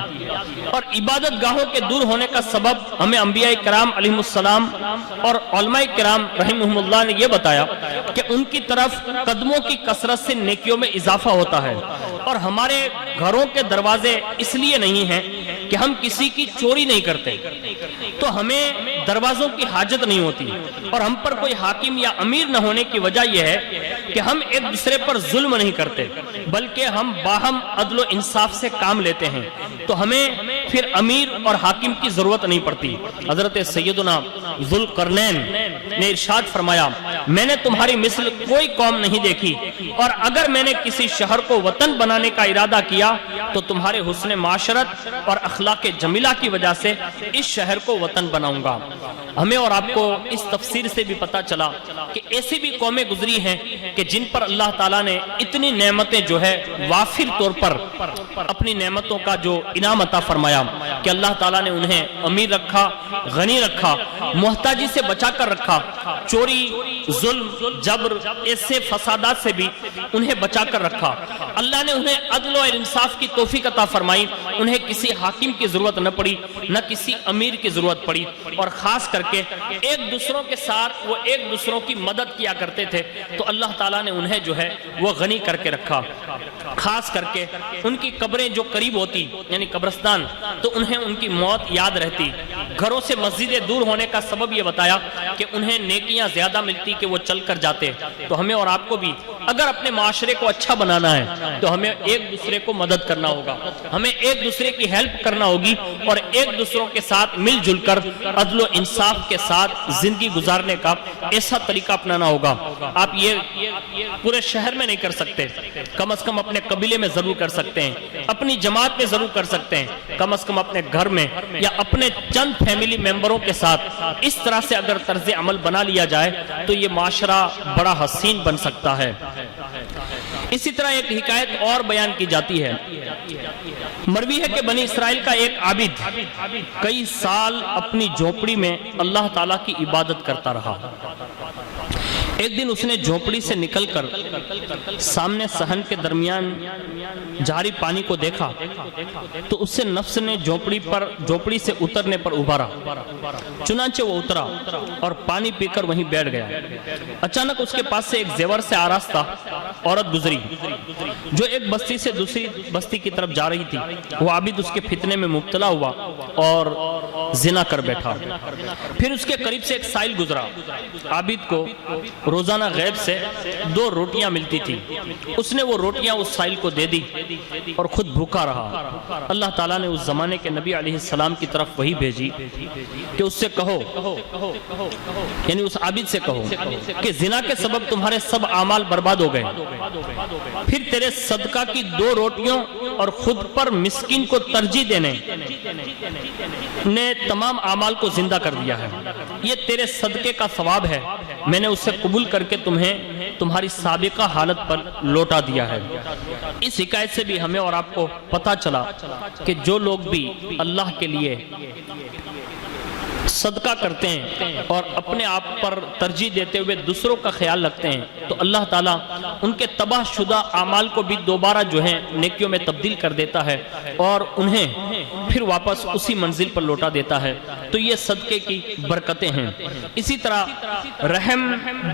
اور عبادت گاہوں کے دور ہونے کا سبب ہمیں انبیاء کرام علیہ السلام اور علماء کرام رحمہم اللہ نے یہ بتایا کہ ان کی طرف قدموں کی کثرت سے نیکیوں میں اضافہ ہوتا ہے۔ اور ہمارے گھروں کے دروازے اس لیے نہیں ہیں کہ ہم کسی کی چوری نہیں کرتے، تو ہمیں دروازوں کی حاجت نہیں ہوتی، اور ہم پر کوئی حاکم یا امیر نہ ہونے کی وجہ یہ ہے کہ ہم ایک دوسرے پر ظلم نہیں کرتے، بلکہ ہم باہم عدل و انصاف سے کام لیتے ہیں، تو ہمیں پھر امیر اور حاکم کی ضرورت نہیں پڑتی۔ حضرت سیدنا ذوالقرنین نے ارشاد فرمایا، میں نے تمہاری مثل کوئی قوم نہیں دیکھی، اور اگر میں نے کسی شہر کو وطن بنانے کا ارادہ کیا تو تمہارے حسن معاشرت اور اخلاق جمیلہ کی وجہ سے اس شہر کو وطن بناؤں گا۔ ہمیں اور آپ کو اس تفسیر سے بھی پتا چلا کہ ایسی بھی قومیں گزری ہیں کہ جن پر اللہ تعالیٰ نے اتنی نعمتیں جو ہے وافر طور پر اپنی نعمتوں کا جو انعام عطا فرمایا کہ اللہ تعالیٰ نے انہیں امیر رکھا، غنی رکھا، محتاجی سے بچا کر رکھا، چوری، ظلم، جبر، ایسے فسادات سے بھی انہیں بچا کر رکھا۔ اللہ نے انہیں عدل و انصاف کی توفیق عطا فرمائی، انہیں کسی حاکم کی ضرورت نہ پڑی، نہ کسی امیر کی ضرورت پڑی، اور خاص کر کے ایک دوسروں کے ساتھ وہ ایک دوسروں کی مدد کیا کرتے تھے، تو اللہ تعالیٰ نے انہیں جو ہے وہ غنی کر کے رکھا۔ خاص کر کے ان کی قبریں جو قریب ہوتی، یعنی قبرستان، تو انہیں ان کی موت یاد رہتی۔ گھروں سے مسجدیں دور ہونے کا سبب یہ بتایا کہ انہیں نیکیاں زیادہ ملتی کہ وہ چل کر جاتے۔ تو ہمیں اور آپ کو بھی اگر اپنے معاشرے کو اچھا بنانا ہے تو ہمیں ایک دوسرے کو مدد کرنا ہوگا، ہمیں ایک دوسرے کی ہیلپ کرنا ہوگی، اور ایک دوسروں کے ساتھ مل جل کر عدل و انصاف کے ساتھ زندگی گزارنے کا ایسا طریقہ اپنانا ہوگا۔ آپ یہ پورے شہر میں نہیں کر سکتے، کم از کم اپنے قبیلے میں ضرور کر سکتے ہیں، اپنی جماعت میں ضرور کر سکتے ہیں، کم از کم اپنے گھر میں یا اپنے چند فیملی ممبروں کے ساتھ اس طرح سے اگر طرز عمل بنا لیا جائے تو یہ معاشرہ بڑا حسین بن سکتا ہے۔ اسی طرح ایک حکایت اور بیان کی جاتی ہے، مروی ہے کہ بنی اسرائیل کا ایک عابد کئی سال اپنی جھوپڑی میں اللہ تعالیٰ کی عبادت کرتا رہا۔ ایک دن اس نے جھوپڑی سے نکل کر سامنے صحن کے درمیان جاری پانی کو دیکھا تو اس سے نفس نے جھوپڑی سے اترنے پر ابھارا۔ چنانچہ وہ اترا اور پانی پی کر وہیں بیٹھ گیا۔ اچانک اس کے پاس سے ایک زیور سے آراستہ عورت گزری جو ایک بستی سے دوسری بستی کی طرف جا رہی تھی۔ وہ عابد اس کے فتنے میں مبتلا ہوا اور زنا کر بیٹھا۔ پھر اس کے قریب سے ایک سائل گزرا، عابد کو روزانہ غیب سے 2 روٹیاں ملتی تھی، اس نے وہ روٹیاں اس سائل کو دے دی اور خود بھوکا رہا۔ اللہ تعالیٰ نے اس زمانے کے نبی علیہ السلام کی طرف وحی بھیجی کہ اس سے کہو، یعنی اس عابد سے کہو کہ زنا کے سبب تمہارے سب اعمال برباد ہو گئے، پھر تیرے صدقہ کی 2 روٹیوں اور خود پر مسکین کو ترجیح دینے نے تمام اعمال کو زندہ کر دیا ہے، یہ تیرے صدقے کا ثواب ہے، میں نے اسے قبول کر کے تمہیں تمہاری سابقہ حالت پر لوٹا دیا ہے۔ اس حکایت سے بھی ہمیں اور آپ کو پتہ چلا کہ جو لوگ بھی اللہ کے لیے صدقہ کرتے ہیں اور اپنے آپ پر ترجیح دیتے ہوئے دوسروں کا خیال رکھتے ہیں تو اللہ تعالیٰ ان کے تباہ شدہ اعمال کو بھی دوبارہ جو ہے نیکیوں میں تبدیل کر دیتا ہے اور انہیں پھر واپس اسی منزل پر لوٹا دیتا ہے۔ تو یہ صدقے کی برکتیں ہیں۔ اسی طرح رحم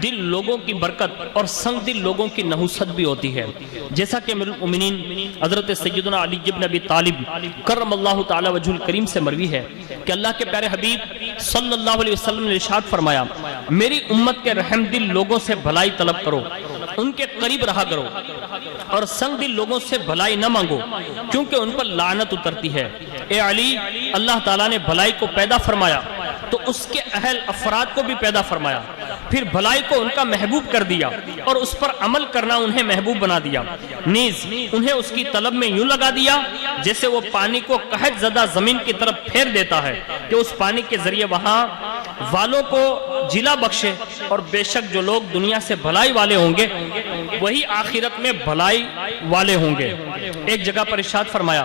دل لوگوں کی برکت اور سنگ دل لوگوں کی نحوست بھی ہوتی ہے، جیسا کہ امیر المؤمنین حضرت سیدنا علی بن ابی طالب کرم اللہ تعالی وجہ الکریم سے مروی ہے کہ اللہ کے پیارے حبیب صلی اللہ علیہ وسلم نے ارشاد فرمایا، میری امت کے رحم دل لوگوں سے بھلائی طلب کرو، ان کے قریب رہا کرو اور سنگ دل لوگوں سے بھلائی نہ مانگو کیونکہ ان پر لعنت اترتی ہے۔ اے علی، اللہ تعالیٰ نے بھلائی کو پیدا فرمایا تو اس کے اہل افراد کو بھی پیدا فرمایا، پھر بھلائی کو ان کا محبوب کر دیا اور اس پر عمل کرنا انہیں محبوب بنا دیا، نیز انہیں اس کی طلب میں یوں لگا دیا جیسے وہ پانی کو قحط زدہ زمین کی طرف پھیر دیتا ہے کہ اس پانی کے ذریعے وہاں والوں کو جلا بخشے، اور بے شک جو لوگ دنیا سے بھلائی والے ہوں گے وہی آخرت میں بھلائی والے ہوں گے۔ ایک جگہ پر ارشاد فرمایا،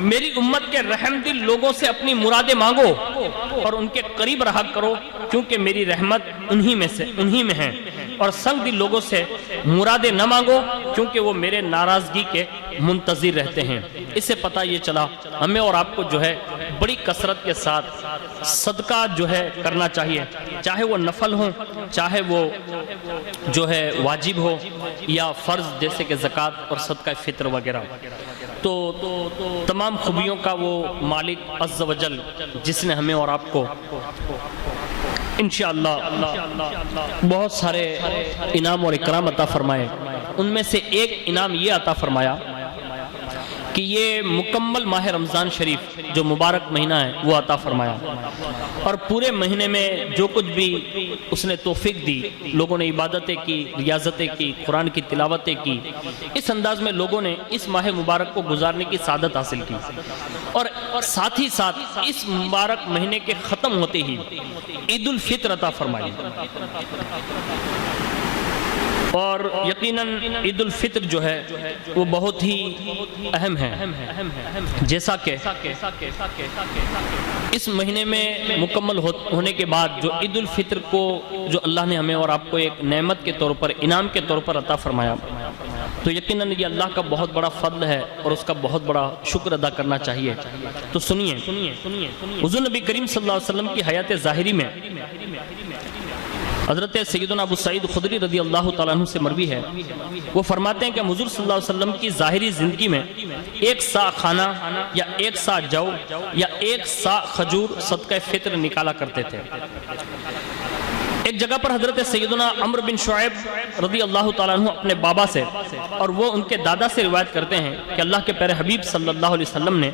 میری امت کے رحم دل لوگوں سے اپنی مرادیں مانگو اور ان کے قریب رہا کرو کیونکہ میری رحمت انہی میں ہے، اور سنگ دل لوگوں سے مرادیں نہ مانگو کیونکہ وہ میرے ناراضگی کے منتظر رہتے ہیں۔ اس سے پتہ یہ چلا ہمیں اور آپ کو جو ہے بڑی کثرت کے ساتھ صدقہ جو ہے کرنا چاہیے، چاہے وہ نفل ہو، چاہے وہ جو ہے واجب ہو یا فرض جیسے کہ زکوٰۃ اور صدقہ فطر وغیرہ۔ تو تمام خوبیوں کا وہ مالک عز و جل جس نے ہمیں اور آپ کو انشاءاللہ بہت سارے انعام اور اکرام عطا فرمائے، ان میں سے ایک انعام یہ عطا فرمایا کہ یہ مکمل ماہ رمضان شریف جو مبارک مہینہ ہے وہ عطا فرمایا، اور پورے مہینے میں جو کچھ بھی اس نے توفیق دی، لوگوں نے عبادتیں کی، ریاضتیں کی، قرآن کی تلاوتیں کی، اس انداز میں لوگوں نے اس ماہ مبارک کو گزارنے کی سعادت حاصل کی، اور ساتھ ہی ساتھ اس مبارک مہینے کے ختم ہوتے ہی عید الفطر عطا فرمائی، اور یقیناً عید الفطر جو ہے وہ بہت ہی اہم ہے، جیسا کہ اس مہینے میں مکمل ہونے کے بعد جو عید الفطر کو جو اللہ نے ہمیں اور آپ کو ایک نعمت کے طور پر، انعام کے طور پر عطا فرمایا، تو یقیناً یہ اللہ کا بہت بڑا فضل ہے اور اس کا بہت بڑا شکر ادا کرنا چاہیے۔ تو سنیے، حضور نبی کریم صلی اللہ علیہ وسلم کی حیات ظاہری میں حضرت سیدنا ابو سعید خدری رضی اللہ تعالیٰ عنہ سے مروی ہے، وہ فرماتے ہیں کہ حضور صلی اللہ علیہ وسلم کی ظاہری زندگی میں 1 سا کھانا یا 1 سا جو یا 1 سا کھجور صدقہ فطر نکالا کرتے تھے۔ ایک جگہ پر حضرت سیدنا عمرو بن شعیب رضی اللہ تعالیٰ عنہ اپنے بابا سے اور وہ ان کے دادا سے روایت کرتے ہیں کہ اللہ کے پیارے حبیب صلی اللہ علیہ وسلم نے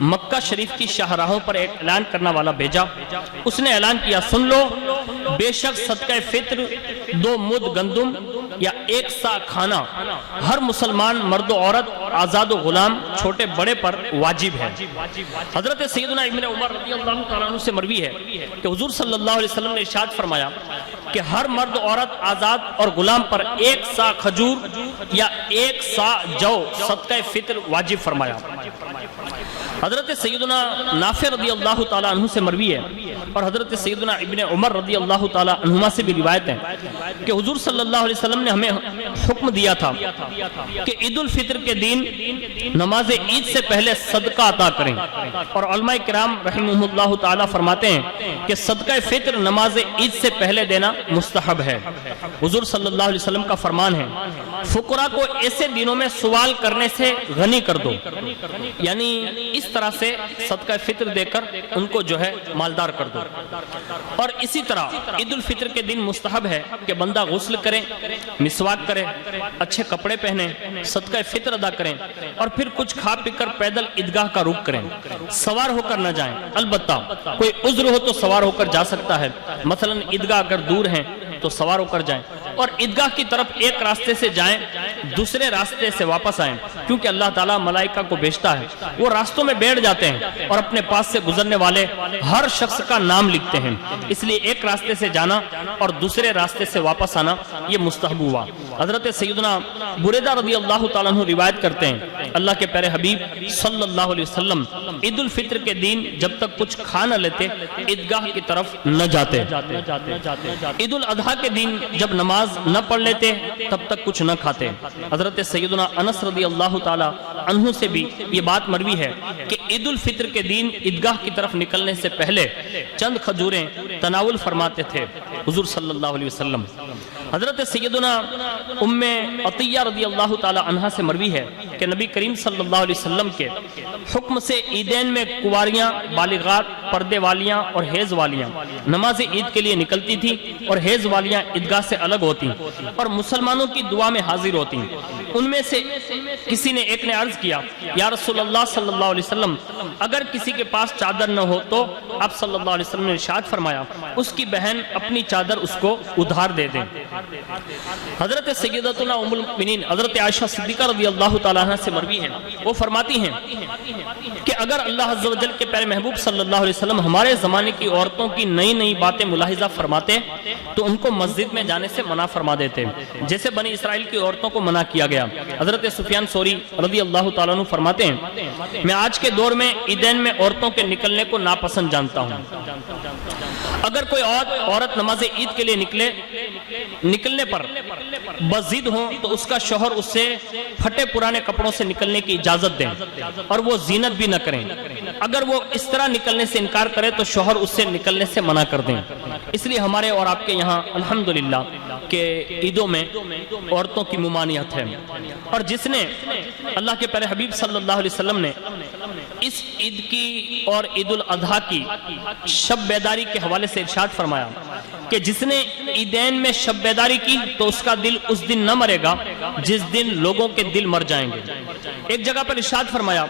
مکہ شریف کی شاہراہوں پر ایک اعلان کرنا والا بھیجا، اس نے اعلان کیا، سن لو، بے شک صدقہ فطر 2 مد گندم یا 1 سا کھانا ہر مسلمان مرد و عورت، آزاد و غلام، چھوٹے بڑے پر واجب ہے۔ حضرت سیدنا ابن عمر رضی اللہ تعالیٰ عنہ سے مروی ہے کہ حضور صلی اللہ علیہ وسلم نے ارشاد فرمایا کہ ہر مرد عورت، آزاد اور غلام پر 1 سا کھجور یا 1 سا جو صدقہ فطر واجب فرمایا۔ حضرت سیدنا نافع رضی اللہ تعالیٰ عنہ سے مروی ہے اور حضرت سیدنا ابن عمر رضی اللہ تعالیٰ عنہما سے بھی روایت ہے کہ حضور صلی اللہ علیہ وسلم نے ہمیں حکم دیا تھا کہ عید الفطر کے دن نماز عید سے پہلے صدقہ عطا کریں، اور علماء کرام رحمہم اللہ تعالیٰ فرماتے ہیں کہ صدقہ فطر نماز عید سے پہلے دینا مستحب ہے۔ حضور صلی اللہ علیہ وسلم کا فرمان ہے، فقراء کو ایسے دنوں میں سوال کرنے سے غنی کر دو، یعنی اس طرح سے صدقہ فطر دے کر ان کو جو ہے مالدار کر دو۔ اور اسی طرح عید الفطر کے دن مستحب ہے کہ بندہ غسل کرے، مسواک کرے، اچھے کپڑے پہنے، صدقہ فطر ادا کریں اور پھر کچھ کھا پی کر پیدل عیدگاہ کا رخ کریں، سوار ہو کر نہ جائیں۔ البتہ کوئی عذر ہو تو سوار ہو کر جا سکتا ہے، مثلا عیدگاہ اگر دور ہیں تو سوار ہو کر جائیں، اور عیدگاہ کی طرف ایک راستے سے جائیں، دوسرے راستے سے واپس آئیں، کیونکہ اللہ تعالیٰ ملائکہ کو بھیجتا ہے، وہ راستوں میں بیٹھ جاتے ہیں اور اپنے پاس سے گزرنے والے ہر شخص کا نام لکھتے ہیں، اس لیے ایک راستے سے جانا اور دوسرے راستے سے واپس آنا یہ مستحب ہوا۔ حضرت سیدنا بریدہ رضی اللہ تعالیٰ عنہ روایت کرتے ہیں، اللہ کے پیارے حبیب صلی اللہ علیہ وسلم عید الفطر کے دن جب تک کچھ کھا نہ لیتے عیدگاہ کی طرف نہ جاتے۔ عید الاضحیٰ کے دن جب نماز نہ پڑھ لیتے تب تک کچھ نہ کھاتے۔ حضرت سیدنا انس رضی اللہ تعالی عنہ سے بھی یہ بات مروی ہے کہ عید الفطر کے دن عیدگاہ کی طرف نکلنے سے پہلے چند کھجوریں تناول فرماتے تھے حضور صلی اللہ علیہ وسلم۔ حضرت سیدنا ام عطیہ رضی اللہ تعالی عنہ سے مروی ہے کہ نبی کریم صلی اللہ علیہ وسلم کے حکم سے عیدین میں کنواریاں، بالغات، پردے والیاں اور حیض والیاں نماز عید کے لیے نکلتی تھی، اور حیض والیاں عیدگاہ سے الگ ہوتی اور مسلمانوں کی دعا میں حاضر ہوتی۔ ان میں سے کسی نے ایک نے عرض کیا، یا رسول اللہ صلی اللہ علیہ وسلم، اگر کسی کے پاس چادر نہ ہو تو آپ صلی اللہ علیہ وسلم نے ارشاد فرمایا اس کی بہن اپنی چادر اس کو ادھار دے دیں۔ حضرت سیدتنا ام المؤمنین حضرت عائشہ صدیقہ رضی اللہ تعالیٰ عنہ سے مروی ہیں، وہ فرماتی ہیں کہ اگر اللہ عز و جل کے پیارے محبوب صلی اللہ علیہ وسلم ہمارے زمانے کی عورتوں کی نئی نئی باتیں ملاحظہ فرماتے تو ان کو مسجد میں جانے سے منع فرما دیتے، جیسے بنی اسرائیل کی عورتوں کو منع کیا گیا۔ حضرت سفیان ثوری رضی اللہ تعالیٰ عنہ فرماتے ہیں، میں آج کے دور میں عیدین میں عورتوں کے نکلنے کو ناپسند جانتا ہوں۔ اگر کوئی عورت نماز عید کے لیے نکلنے پر بضد ہوں تو اس کا شوہر اس سے پھٹے پرانے کپڑوں سے نکلنے کی اجازت دیں اور وہ زینت بھی نہ کریں۔ اگر وہ اس طرح نکلنے سے انکار کرے تو شوہر اس سے نکلنے سے منع کر دیں۔ اس لیے ہمارے اور آپ کے یہاں الحمدللہ کہ عیدوں میں عورتوں کی ممانعت ہے، اور جس نے اللہ کے پیارے حبیب صلی اللہ علیہ وسلم نے اس عید کی اور عید الاضحیٰ کی شب بیداری کے حوالے سے ارشاد فرمایا کہ جس نے عیدین میں شب بیداری کی تو اس کا دل اس دن نہ مرے گا جس دن لوگوں کے دل مر جائیں گے۔ ایک جگہ پر ارشاد فرمایا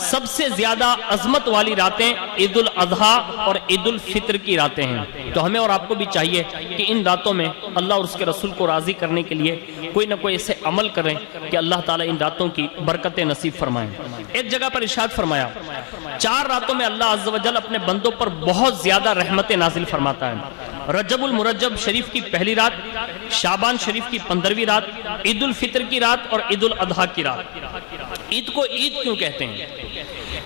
سب سے زیادہ عظمت والی راتیں عید الاضحیٰ اور عید الفطر کی راتیں ہیں، تو ہمیں اور آپ کو بھی چاہیے کہ ان راتوں میں اللہ اور اس کے رسول کو راضی کرنے کے لیے کوئی نہ کوئی ایسے عمل کریں کہ اللہ تعالیٰ ان راتوں کی برکتیں نصیب فرمائیں۔ ایک جگہ پر ارشاد فرمایا 4 راتوں میں اللہ عز و جل اپنے بندوں پر بہت زیادہ رحمتیں نازل فرماتا ہے، رجب المرجب شریف کی پہلی رات، شعبان شریف کی 15ویں رات، عید الفطر کی رات اور عید الاضحیٰ کی رات۔ عید کو عید کیوں کہتے ہیں؟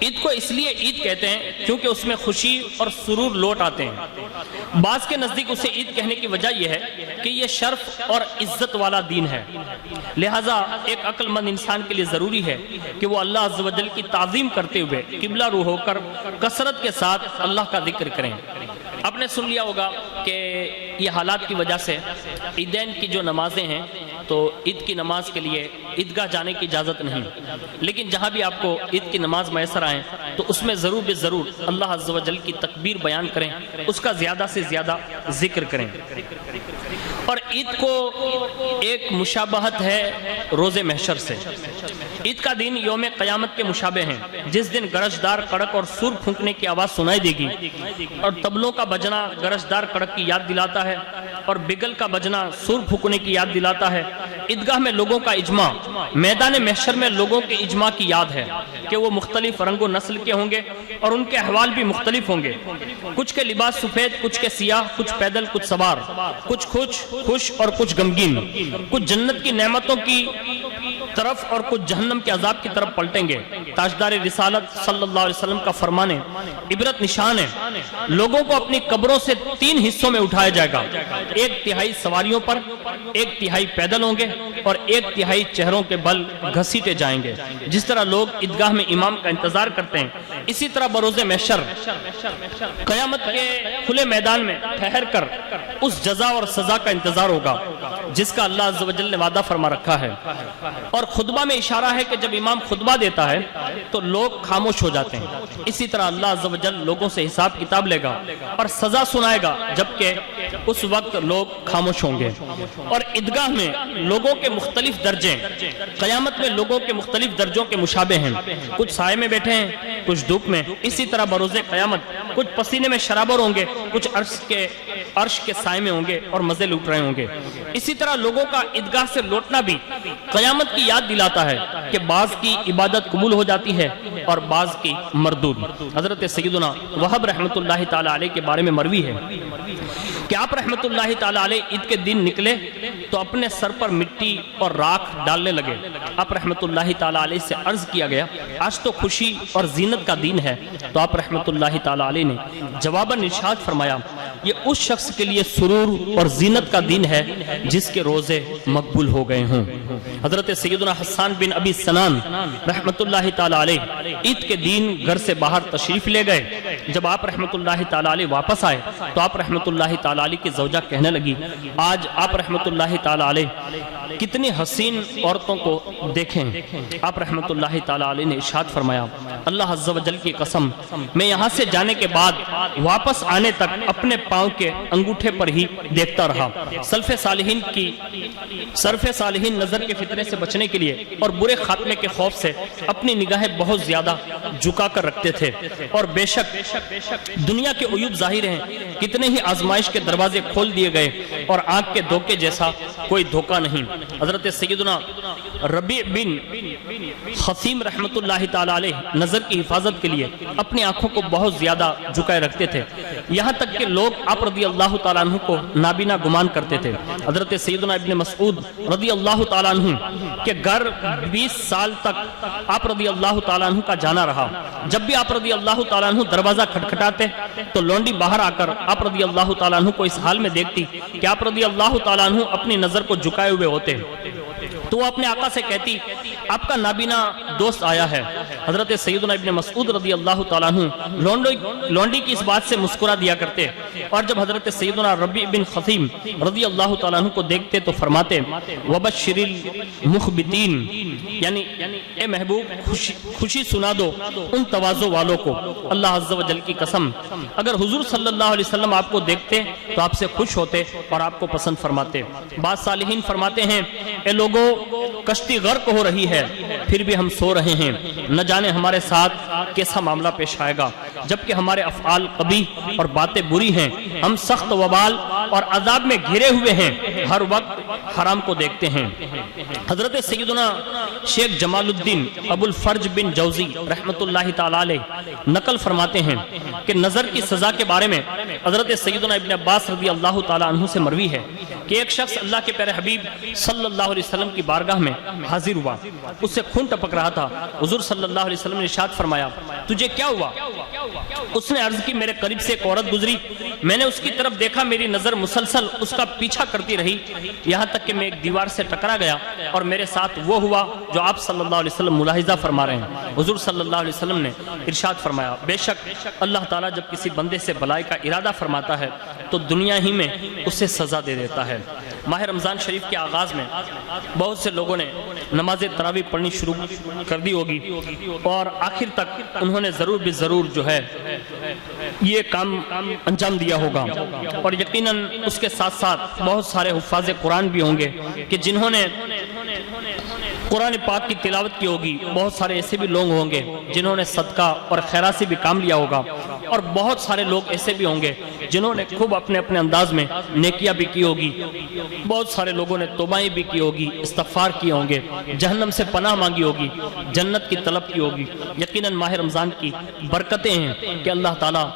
عید کو اس لیے عید کہتے ہیں کیونکہ اس میں خوشی اور سرور لوٹ آتے ہیں۔ بعض کے نزدیک اسے عید کہنے کی وجہ یہ ہے کہ یہ شرف اور عزت والا دین ہے، لہٰذا ایک عقل مند انسان کے لیے ضروری ہے کہ وہ اللہ عز و جل کی تعظیم کرتے ہوئے قبلہ رو ہو کر کثرت کے ساتھ اللہ کا ذکر کریں۔ آپ نے سن لیا ہوگا کہ یہ حالات کی وجہ سے عیدین کی جو نمازیں ہیں تو عید کی نماز کے لیے عیدگاہ جانے کی اجازت نہیں، لیکن جہاں بھی آپ کو عید کی نماز میسر آئیں تو اس میں ضرور بے ضرور اللہ عز و جل کی تکبیر بیان کریں، اس کا زیادہ سے زیادہ ذکر کریں۔ اور عید کو ایک مشابہت ہے روز محشر سے۔ عید کا دن یوم قیامت کے مشابہ ہیں، جس دن گرجدار کڑک اور سور پھونکنے کی آواز سنائی دے گی، اور طبلوں کا بجنا گرجدار کڑک کی یاد دلاتا ہے اور بگل کا بجنا سور پھونکنے کی یاد دلاتا ہے۔ عیدگاہ میں لوگوں کا اجماع، میدان محشر میں لوگوں کے اجماع کی یاد ہے کہ وہ مختلف رنگ و نسل کے ہوں گے اور ان کے احوال بھی مختلف ہوں گے، کچھ کے لباس سفید، کچھ کے سیاہ، کچھ پیدل، کچھ سوار، کچھ خوش اور کچھ غمگین، کچھ جنت کی نعمتوں کی طرف اور کچھ جہنم کے عذاب کی طرف پلٹیں گے۔ تاجدار رسالت صلی اللہ علیہ وسلم کا فرمان ہے، عبرت نشان ہے، لوگوں کو اپنی قبروں سے 3 حصوں میں اٹھایا جائے گا، 1/3 سواریوں پر، 1/3 پیدل ہوں گے اور 1/3 چہروں کے بل گھسیٹے جائیں گے۔ جس طرح لوگ عیدگاہ میں امام کا انتظار کرتے ہیں، اسی طرح بروز محشر قیامت کے کھلے میدان میں ٹھہر کر اس جزا اور سزا کا انتظار ہوگا جس کا اللہ عز و جل نے وعدہ فرما رکھا ہے، اور خطبہ میں اشارہ ہے کہ جب امام خطبہ دیتا ہے تو لوگ خاموش ہو جاتے ہیں. اسی طرح اللہ عز و جل لوگوں سے حساب کتاب لے گا اور سزا سنائے گا جبکہ اس وقت لوگ خاموش ہوں گے. اور عیدگاہ میں لوگوں کے مختلف درجے، قیامت میں لوگوں کے مختلف درجوں کے مشابہ ہیں. کچھ سائے میں بیٹھے ہیں، کچھ دھوپ میں. اسی طرح بروز قیامت کچھ پسینے میں شرابور ہوں گے، کچھ عرش کے سائے میں ہوں گے اور مزے لوٹ رہے ہوں گے. اسی طرح لوگوں کا عیدگاہ سے لوٹنا بھی قیامت کی یاد دلاتا ہے کہ بعض کی عبادت قبول ہو جاتی ہے اور بعض کی مردود. حضرت سیدنا وہب رحمت اللہ تعالی علیہ کے بارے میں مروی ہے کہ آپ رحمت اللہ تعالی علیہ عید کے دن نکلے تو اپنے سر پر مٹی اور راکھ ڈالنے لگے. آپ رحمت اللہ تعالی علیہ سے عرض کیا گیا آج تو خوشی اور زینت کا دن ہے. تو آپ رحمت اللہ تعالی علیہ نے جواباً ارشاد فرمایا یہ اس شخص کے لیے سرور اور زینت کا دن ہے جس کے روزے مقبول ہو گئے ہوں. حضرت سیدنا حسان بن ابی سنان رحمت اللہ تعالی علیہ عید کے دن گھر سے باہر تشریف لے گئے. جب آپ رحمت اللہ تعالی علیہ واپس آئے تو آپ رحمت اللہ تعالی علیہ کی زوجہ کہنے لگی آج آپ رحمت اللہ تعالی علیہ کتنی حسین عورتوں کو دیکھیں. آپ رحمت اللہ تعالی علیہ نے ارشاد فرمایا اللہ عز و جل کی قسم میں یہاں سے جانے کے بعد واپس آنے تک اپنے پاؤں کے انگوٹھے پر ہی دیکھتا رہا. سلف صالحین نظر کے فتنے سے بچنے کے لیے اور برے خاتمے کے خوف سے اپنی نگاہیں بہت زیادہ جھکا کر رکھتے تھے. اور بے شک دنیا کے عیوب ظاہر ہیں، کتنے ہی آزمائش کے دروازے کھول دیے گئے اور آنکھ کے دھوکے جیسا کوئی دھوکہ نہیں. حضرت سیدنا ربیع بن خثیم رحمت اللہ تعالی علیہ نظر کی حفاظت کے لیے اپنی آنکھوں کو بہت زیادہ جھکائے رکھتے تھے، یہاں تک کہ لوگ آپ رضی اللہ تعالیٰ عنہ کو نابینا گمان کرتے تھے. حضرت سیدنا ابن مسعود رضی اللہ تعالیٰ عنہ کے گھر 20 سال تک آپ رضی اللہ تعالیٰ عنہ کا جانا رہا. جب بھی آپ رضی اللہ تعالیٰ عنہ دروازہ کھٹکھٹاتے تو لونڈی باہر آ کر آپ رضی اللہ تعالیٰ عنہ کو اس حال میں دیکھتی کہ آپ رضی اللہ تعالیٰ عنہ اپنی نظر کو جھکائے ہوئے ہوتے تو وہ اپنے آقا سے کہتی آپ کا نابینا دوست آیا ہے. حضرت سیدنا ابن مسعود رضی اللہ تعالیٰ عنہ لونڈی کی اس بات سے مسکرا دیا کرتے اور جب حضرت سیدنا ربیع بن خثیم رضی اللہ تعالیٰ عنہ کو دیکھتے تو فرماتے وَبَشِّرِ الْمُخْبِتِينَ یعنی اے محبوب خوشی سنا دو ان تواضع والوں کو. اللہ عز و جل کی قسم اگر حضور صلی اللہ علیہ وسلم آپ کو دیکھتے تو آپ سے خوش ہوتے اور آپ کو پسند فرماتے. بعض صالحین فرماتے ہیں اے لوگوں کشتی غرق ہو رہی ہے پھر بھی ہم سو رہے ہیں، نہ جانے ہمارے ساتھ کیسا معاملہ پیش آئے گا جبکہ ہمارے افعال قبیح اور باتیں بری ہیں. ہم سخت وبال اور عذاب میں گھرے ہوئے ہیں، ہر وقت حرام کو دیکھتے ہیں. حضرت سیدنا شیخ جمال الدین ابو الفرج بن جوزی رحمت اللہ تعالی علیہ نقل فرماتے ہیں کہ نظر کی سزا کے بارے میں حضرت سیدنا ابن عباس رضی اللہ تعالی عنہ سے مروی ہے کہ ایک شخص اللہ کے پیارے حبیب صلی اللہ علیہ وسلم کی بارگاہ میں حاضر ہوا. اس سے خون ٹپک رہا تھا. حضور صلی اللہ علیہ وسلم نے ارشاد فرمایا تجھے کیا ہوا؟ اس نے عرض کی میرے قریب سے ایک عورت گزری، میں نے اس کی طرف دیکھا، میری نظر مسلسل اس کا پیچھا کرتی رہی یہاں تک کہ میں ایک دیوار سے ٹکرا گیا اور میرے ساتھ وہ ہوا جو آپ صلی اللہ علیہ وسلم ملاحظہ فرما رہے ہیں. حضور صلی اللہ علیہ وسلم نے ارشاد فرمایا بے شک اللہ تعالیٰ جب کسی بندے سے بلائی کا ارادہ فرماتا ہے تو دنیا ہی میں اسے سزا دے دیتا ہے. ماہ رمضان شریف کے آغاز میں بہت سے لوگوں نے نماز تراویح پڑھنی شروع کر دی ہوگی اور آخر تک انہوں نے ضرور بھی ضرور جو ہے یہ کام انجام دیا ہوگا. اور یقیناً اس کے ساتھ ساتھ بہت سارے حفاظ قرآن بھی ہوں گے کہ جنہوں نے قرآن پاک کی تلاوت کی ہوگی. بہت سارے ایسے بھی لوگ ہوں گے جنہوں نے صدقہ اور خیرات سے بھی کام لیا ہوگا اور بہت سارے لوگ ایسے بھی ہوں گے جنہوں نے خوب اپنے اپنے انداز میں نیکیاں بھی کی ہوگی. بہت سارے لوگوں نے توبائیں بھی کی ہوگی، استغفار کیے ہوں گے، جہنم سے پناہ مانگی ہوگی، جنت کی طلب کی ہوگی. یقیناً ماہ رمضان کی برکتیں ہیں کہ اللہ تعالیٰ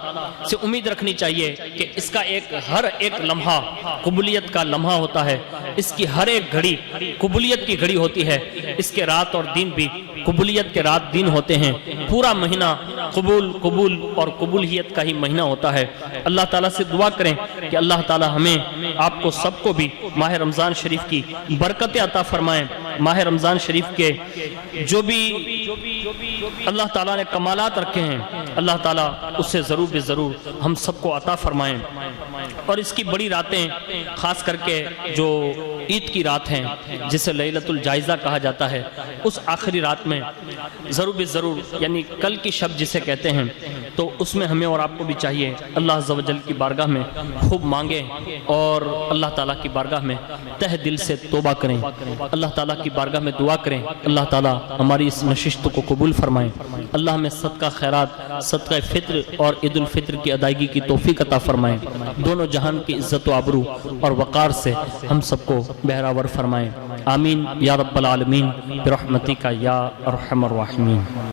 سے امید رکھنی چاہیے کہ اس کا ہر ایک لمحہ قبولیت کا لمحہ ہوتا ہے، اس کی ہر ایک گھڑی قبولیت کی گھڑی ہوتی ہے، اس کے رات اور دن بھی قبولیت کے رات دن ہوتے ہیں. پورا مہینہ قبول قبول اور قبولیت کا ہی مہینہ ہوتا ہے۔ اللہ تعالیٰ سے دعا کریں کہ اللہ تعالیٰ ہمیں آپ کو سب کو بھی ماہ رمضان شریف کی برکتیں عطا فرمائیں۔ ماہ رمضان شریف کے جو بھی اللہ تعالیٰ نے کمالات رکھے ہیں اللہ تعالیٰ اس سے ضرور بے ضرور ہم سب کو عطا فرمائیں، اور اس کی بڑی راتیں خاص کر کے جو عید کی رات ہیں جسے لیلۃ الجائزہ کہا جاتا ہے، اس آخری رات میں ضرور بے ضرور یعنی کل کی شب جسے کہتے ہیں، تو اس میں ہمیں اور آپ کو بھی چاہیے اللہ عز و جل کی بارگاہ میں خوب مانگیں اور اللہ تعالیٰ کی بارگاہ میں تہ دل سے توبہ کریں، اللہ تعالیٰ کی بارگاہ میں دعا کریں، اللہ تعالیٰ ہماری اس نشست کو قبول فرمائیں، اللہ ہمیں صدقہ خیرات، صدقہ فطر اور عید الفطر کی ادائیگی کی توفیق عطا فرمائیں، دونوں جہان کی عزت و آبرو اور وقار سے ہم سب کو بہراور فرمائیں، آمین یا رب العالمین برحمتک یا ارحم الراحمین۔